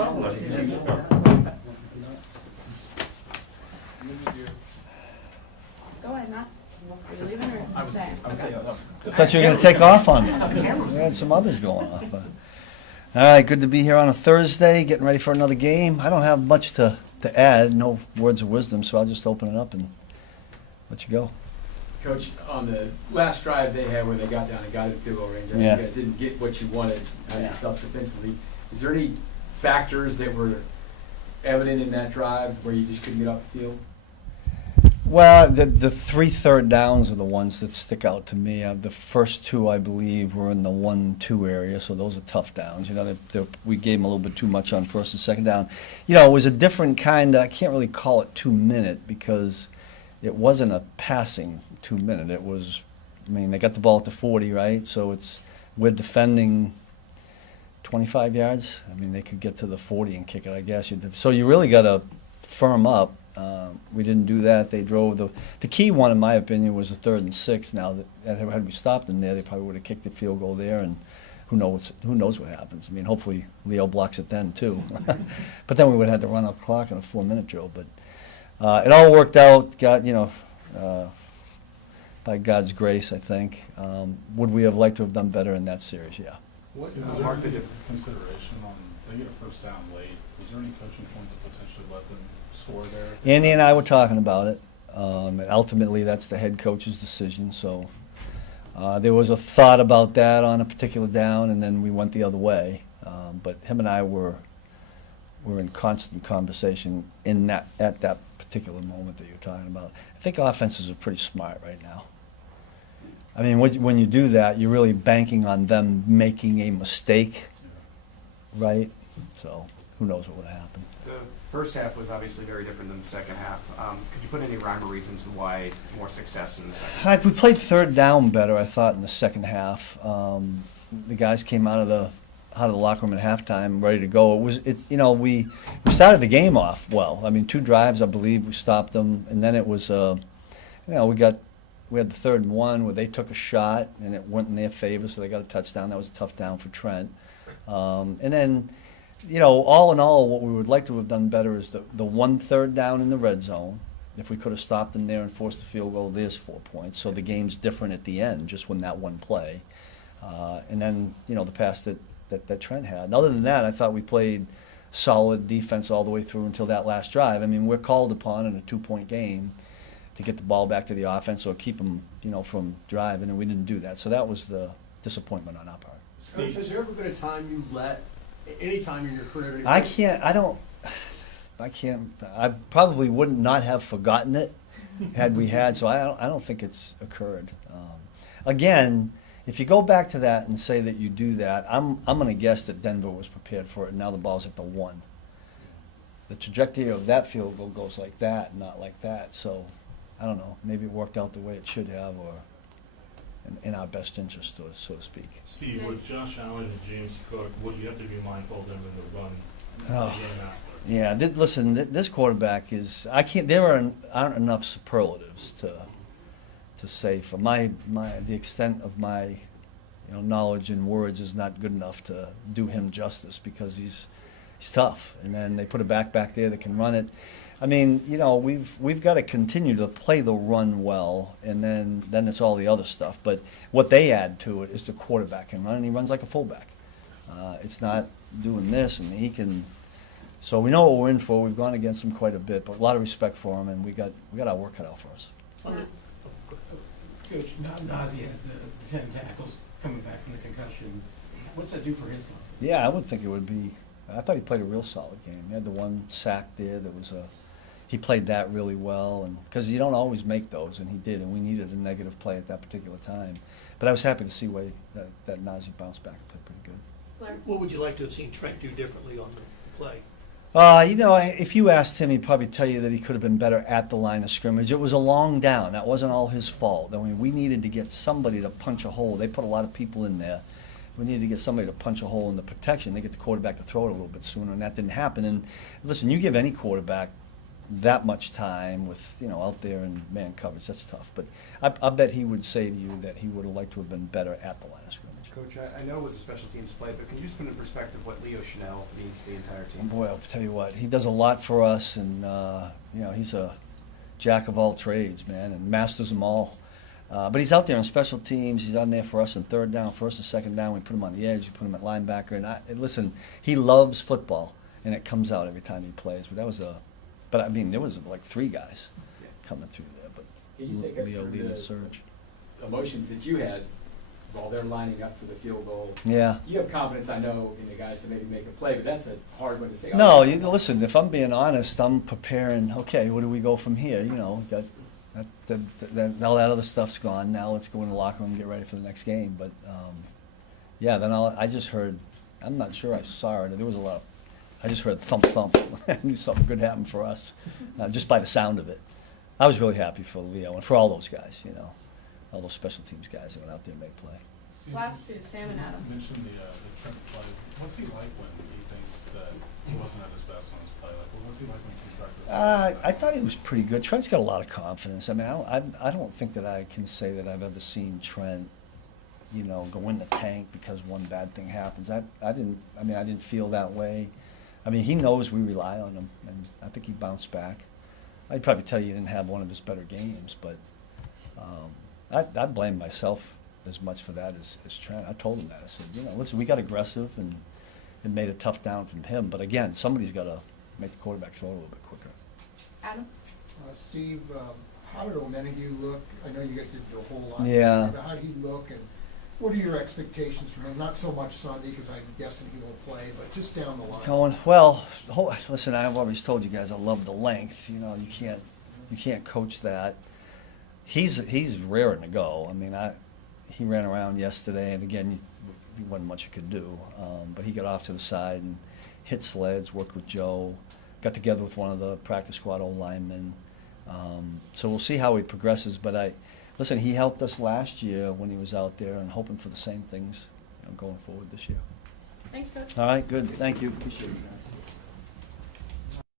Go ahead, Matt. Are you leaving or staying? I thought you were going to take off on me. We had some others going off. All right, good to be here on a Thursday, getting ready for another game. I don't have much to add, no words of wisdom, so I'll just open it up and let you go. Coach, on the last drive they had where they got down and got in field goal range, you guys didn't get what you wanted out of yourselves defensively. Is there any factors that were evident in that drive where you just couldn't get off the field? Well, the 3 third downs are the ones that stick out to me. The first 2, I believe, were in the 1-2 area, so those are tough downs. You know, we gave them a little bit too much on first and second down. You know, it was a different kind of, I can't really call it 2-minute because it wasn't a passing 2-minute. It was, I mean, they got the ball at the 40, right? So we're defending 25 yards. I mean, they could get to the 40 and kick it, I guess. So you really got to firm up. We didn't do that. They drove the key one, in my opinion, was the 3rd and 6. Now, had we stopped them there, they probably would have kicked the field goal there, and who knows what happens. I mean, hopefully Leo blocks it then too. But then we would have had to run out the clock in a 4-minute drill. But it all worked out. By God's grace, I think. Would we have liked to have done better in that series? Yeah. What marked the consideration on they get a first down late? Was there any coaching point that potentially let them score there? Andy and I were talking about it. And ultimately, that's the head coach's decision. So there was a thought about that on a particular down, and then we went the other way. But him and I were in constant conversation at that particular moment that you're talking about. I think offenses are pretty smart right now. I mean, when you do that, you're really banking on them making a mistake, right? So who knows what would happen. The first half was obviously very different than the second half. Could you put any rhyme or reason to why more success in the second half? We played third down better, I thought, in the second half. The guys came out of the locker room at halftime ready to go. We started the game off well. I mean, 2 drives, I believe, we stopped them, and then it was we had the 3rd and 1 where they took a shot and it went in their favor, so they got a touchdown. That was a tough down for Trent. And then, all in all, what we would like to have done better is the 1 3rd down in the red zone. If we could have stopped them there and forced the field goal, there's 4 points. So the game's different at the end, just when that one play. And then, the pass that Trent had. And other than that, I thought we played solid defense all the way through until that last drive. I mean, we're called upon in a 2-point game to get the ball back to the offense or keep them, from driving, and we didn't do that. So that was the disappointment on our part. Coach, has there ever been a time you any time in your career? I probably would not have forgotten it had we had, so I don't think it's occurred. Again, if you go back to that and say that you do that, I'm going to guess that Denver was prepared for it, and now the ball's at the 1. The trajectory of that field goal goes like that, not like that. So I don't know. Maybe it worked out the way it should have, or in our best interest, so to speak. Steve, with Josh Allen and James Cook, what you have to be mindful of them in the run game aspect? Yeah, listen, this quarterback is. There aren't enough superlatives to say for the extent of my knowledge and words is not good enough to do him justice, because he's tough, and then they put a back there that can run it. I mean, we've got to continue to play the run well, and then it's all the other stuff. But what they add to it is the quarterback can run, and he runs like a fullback. It's not doing this, and he can. So we know what we're in for. We've gone against him quite a bit, but a lot of respect for him, and we got our work cut out for us. Coach, Nazi has the 10 tackles coming back from the concussion. What's that do for his confidence? Yeah, I would think it would be. I thought he played a real solid game. He had the 1 sack there. He played that really well, and because you don't always make those, and he did, and we needed a negative play at that particular time. But I was happy to see that Nazi bounced back and played pretty good. What would you like to have seen Trent do differently on the play? If you asked him, he'd probably tell you that he could have been better at the line of scrimmage. It was a long down. That wasn't all his fault. I mean, we needed to get somebody to punch a hole. They put a lot of people in there. We needed to get somebody to punch a hole in the protection. They get the quarterback to throw it a little bit sooner, and that didn't happen. And listen, you give any quarterback that much time with out there in man coverage, that's tough. But I bet he would say to you that he would have liked to have been better at the line of scrimmage. Coach, I know it was a special teams play, but can you just put in perspective what Leo Chanel means to the entire Oh, team? boy, I'll tell you what, he does a lot for us, and you know, he's a jack of all trades, man, and masters them all. But he's out there on special teams. He's on there for us in third down, first and second down. We put him on the edge. We put him at linebacker. And listen, he loves football, and it comes out every time he plays. But that was but I mean, there was like 3 guys coming through there. But Can you take us Leo through leading the the surge. emotions that you had while they're lining up for the field goal? Yeah. You have confidence, I know, in the guys to maybe make a play, but that's a hard one to say. No, listen, if I'm being honest, I'm preparing, okay, where do we go from here? You know, all that other stuff's gone. Now let's go in the locker room and get ready for the next game. But, yeah, then I just heard, I'm not sure I saw it. There was a lot of, I just heard thump, thump. I knew something good happened for us, just by the sound of it. I was really happy for Leo and for all those guys, you know, all those special teams guys that went out there and made play. Steve, Last 2, Sam and Adam. you mentioned the Trent play. What's he like when he thinks that he wasn't at his best on his play? Like, what's he like when he comes back to the I thought he was pretty good. Trent's got a lot of confidence. I mean, I don't think that I can say that I've ever seen Trent, you know, go in the tank because one bad thing happens. I didn't feel that way. I mean, he knows we rely on him, and I think he bounced back. I'd probably tell you he didn't have one of his better games, but I blame myself as much for that as Trent. I told him that. I said, you know, listen, we got aggressive, and it made a tough down from him. But again, somebody's got to make the quarterback throw a little bit quicker. Adam? Steve, how did Omenigue look? I know you guys didn't do a whole lot. Yeah. But how did he look, and what are your expectations from him? Not so much Sunday, because I'm guessing he won't play, but just down the line. Cohen, well, listen, I've always told you guys I love the length. You know, you can't coach that. He's raring to go. I mean, he ran around yesterday, and again, there wasn't much you could do. But he got off to the side and hit sleds, worked with Joe, got together with one of the practice squad old linemen. So we'll see how he progresses. But listen, he helped us last year when he was out there, and hoping for the same things, you know, going forward this year. Thanks, Coach. All right, good. Thank you. Appreciate it, guys.